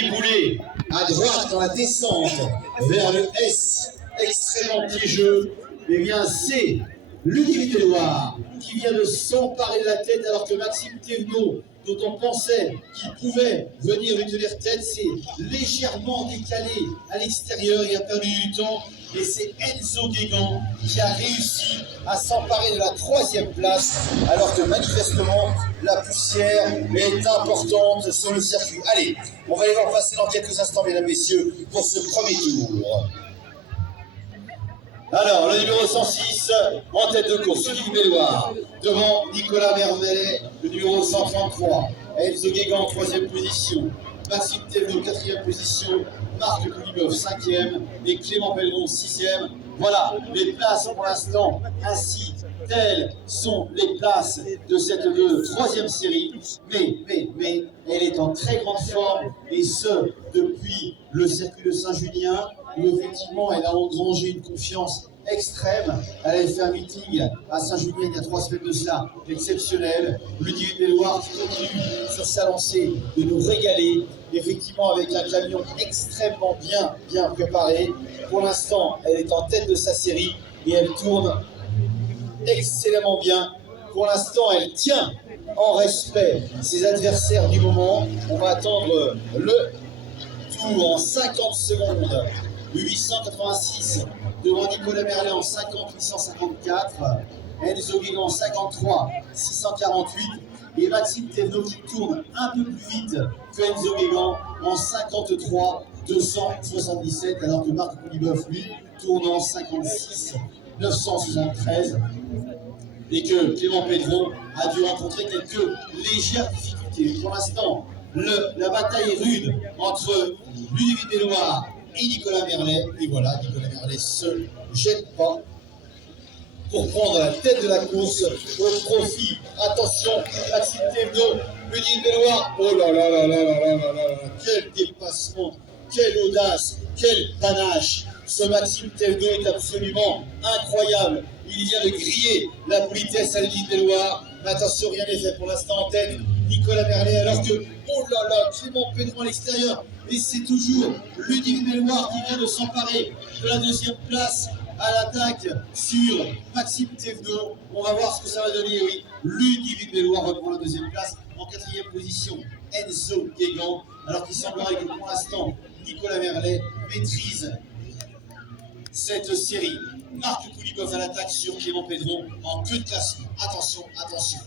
déboulé à droite dans la descente vers le S extrêmement piégeux, eh bien c'est l'Université Loire qui vient de s'emparer de la tête alors que Maxime Thévenot, dont on pensait qu'il pouvait venir lui tenir tête, s'est légèrement décalé à l'extérieur et a perdu du temps. Et c'est Enzo Guégan qui a réussi à s'emparer de la 3e place, alors que manifestement la poussière est importante sur le circuit. Allez, on va les voir passer dans quelques instants, mesdames, messieurs, pour ce premier tour. Alors, le numéro 106, en tête de course, Philippe Belloir, devant Nicolas Mervelet, le numéro 133, Enzo Guégan en 3e position, Maxime Thévenot 4e position, Marc Koulibov 5e et Clément Pelleron 6e. Voilà les places pour l'instant, ainsi telles sont les places de cette 3e série. Mais elle est en très grande forme et ce depuis le circuit de Saint-Julien où effectivement elle a engrangé une confiance extrême. Elle avait fait un meeting à Saint-Julien il y a 3 semaines de cela, exceptionnel. Ludivine Belloir qui continue sur sa lancée de nous régaler, effectivement avec un camion extrêmement bien préparé. Pour l'instant, elle est en tête de sa série et elle tourne excellemment bien. Pour l'instant, elle tient en respect ses adversaires du moment. On va attendre le tour en 50 secondes. 886 devant Nicolas Merlet en 50 854, Enzo Guégan en 53 648 et Maxime Thévenot qui tourne un peu plus vite que Enzo Guégan en 53 277, alors que Marc Koulibov lui tourne en 56 973 et que Clément Pelleron a dû rencontrer quelques légères difficultés. Pour l'instant, la bataille est rude entre Ludivine Belloir et Nicolas Merlet. Et voilà, Nicolas Merlet se jette pas pour prendre la tête de la course au profit. Attention, Maxime Thévenot, Ludivine Belloir. Oh là là là là là là là là, quel dépassement, quelle audace, quel panache. Ce Maxime Thévenot est absolument incroyable. Il vient de griller la politesse à Ludivine Belloir. Mais attention, rien n'est fait pour l'instant en tête. Nicolas Merlet, alors que, oh là là, Clément Pelleron à l'extérieur. Et c'est toujours Ludivine Belloir qui vient de s'emparer de la 2e place à l'attaque sur Maxime Thévenot. On va voir ce que ça va donner, oui. Ludivine Belloir reprend la 2e place. En 4e position, Enzo Guégan. Alors qu'il semblerait que pour l'instant, Nicolas Merlet maîtrise cette série. Marc Koulibov à l'attaque sur Clément Pelleron en queue de classement. Attention, attention.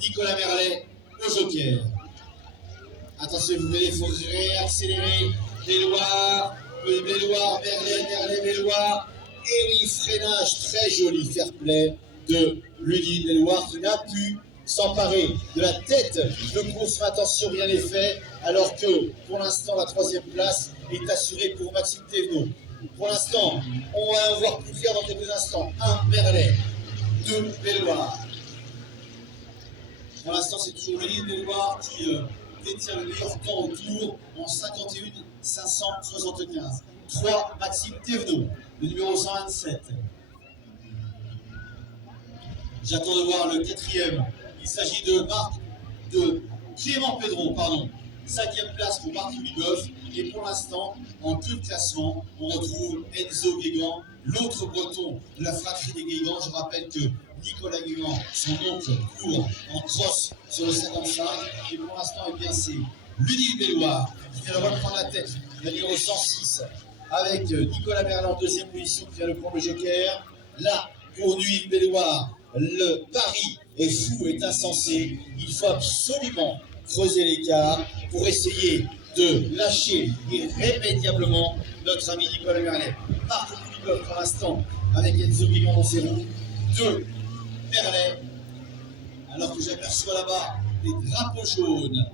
Nicolas Merlet au joker. Attention, vous voyez, il faut réaccélérer. Belloir, Merlet, Belloir. Et oui, freinage très joli, fair play de Ludivine Belloir qui n'a pu s'emparer de la tête de course. Attention, rien n'est fait. Alors que pour l'instant, la 3e place est assurée pour Maxime Thévenot. Pour l'instant, on va en voir plus clair dans quelques instants. 1, Merlet. 2, Belloir. Pour l'instant, c'est toujours Ludivine Belloir qui détient le meilleur temps au tour en 51 575. 3, Maxime Thévenot, le numéro 127. J'attends de voir le 4e. Il s'agit de Clément Pelleron, pardon. 5e place pour Marc Koulibov. Et pour l'instant, en queue de classement, on retrouve Enzo Guégan, l'autre breton de la fratrie des Guégan. Je rappelle que Nicolas Guégan, son oncle, court en cross sur le 55. Et pour l'instant, eh bien, c'est Ludivine Belloir qui vient de reprendre la tête, le numéro 106, avec Nicolas Merlet en 2e position qui vient de prendre le joker. Là, pour Ludivine Belloir, le pari est fou, est insensé. Il faut absolument creuser l'écart pour essayer de lâcher irrémédiablement notre ami Nicolas Merlet. Marc Koulibov pour l'instant avec Enzo Guégan dans ses roues. 2, Merlet. Alors que j'aperçois là-bas des drapeaux jaunes.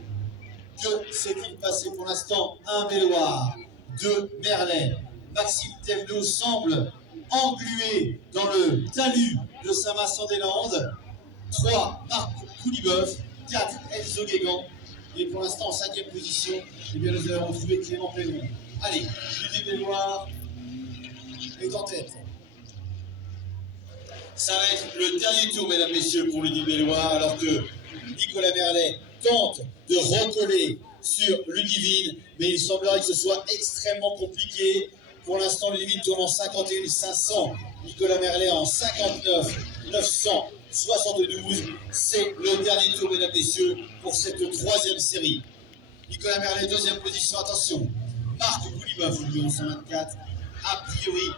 Que s'est-il passé pour l'instant? 1, Belloir. 2, Merlet. Maxime Thévenot semble englué dans le talus de Saint-Vincent-des-Landes. 3, Marc Koulibov. 4, Enzo Guégan. Et pour l'instant, en 5e position, eh bien, nous allons retrouver Clément Pelleron. Allez, Ludivine Belloir est en tête. Ça va être le dernier tour, mesdames, messieurs, pour Ludivine Belloir, alors que Nicolas Merlet tente de recoller sur Ludivine, mais il semblerait que ce soit extrêmement compliqué. Pour l'instant, Ludivine tourne en 51 500, Nicolas Merlet en 59 972. C'est le dernier tour, mesdames et messieurs, pour cette troisième série. Nicolas Merlet, deuxième position, attention. Marc Bouliboeuf, numéro 124, a priori,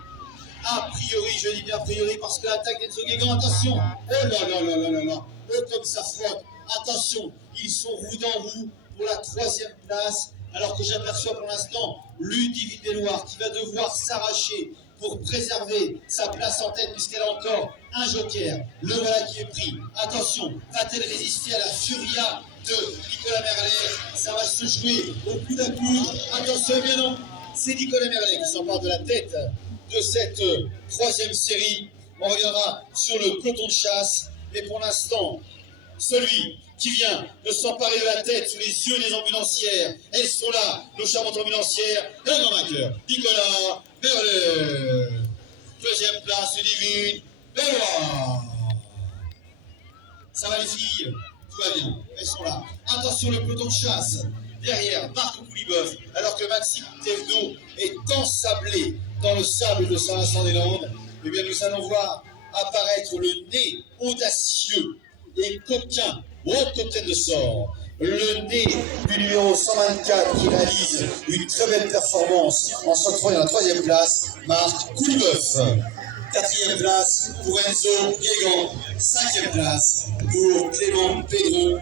je dis bien a priori, parce que l'attaque d'Enzo Guégan, attention, oh là là là là là là, oh comme ça frotte, attention, ils sont roue dans roue pour la troisième place, alors que j'aperçois pour l'instant Ludivine Desloires qui va devoir s'arracher pour préserver sa place en tête puisqu'elle a encore un joker. Le voilà qui est pris. Attention, va-t-elle résister à la furia de Nicolas Merlet? Ça va se jouer au plus d'un coup. Attention, eh bien non, c'est Nicolas Merlet qui s'empare de la tête de cette troisième série. On reviendra sur le peloton de chasse, mais pour l'instant, celui qui vient de s'emparer de la tête sous les yeux des ambulancières, elles sont là, nos charmantes ambulancières, le grand vainqueur, Nicolas Merlet. Deuxième place, Ludivine Desloires. Ça va les filles? Tout va bien, elles sont là. Attention, le peloton de chasse. Derrière, Marc Bouliboeuf, alors que Maxime Thévenot est ensablé dans le sable de Saint-Vincent-des-Landes, eh bien nous allons voir apparaître le nez audacieux et coquin, coquin de sort, le nez du numéro 124 qui réalise une très belle performance en se retrouvant à la troisième place, Marc Bouliboeuf. Quatrième place pour Enzo Guégan, cinquième place pour Clément Pedro.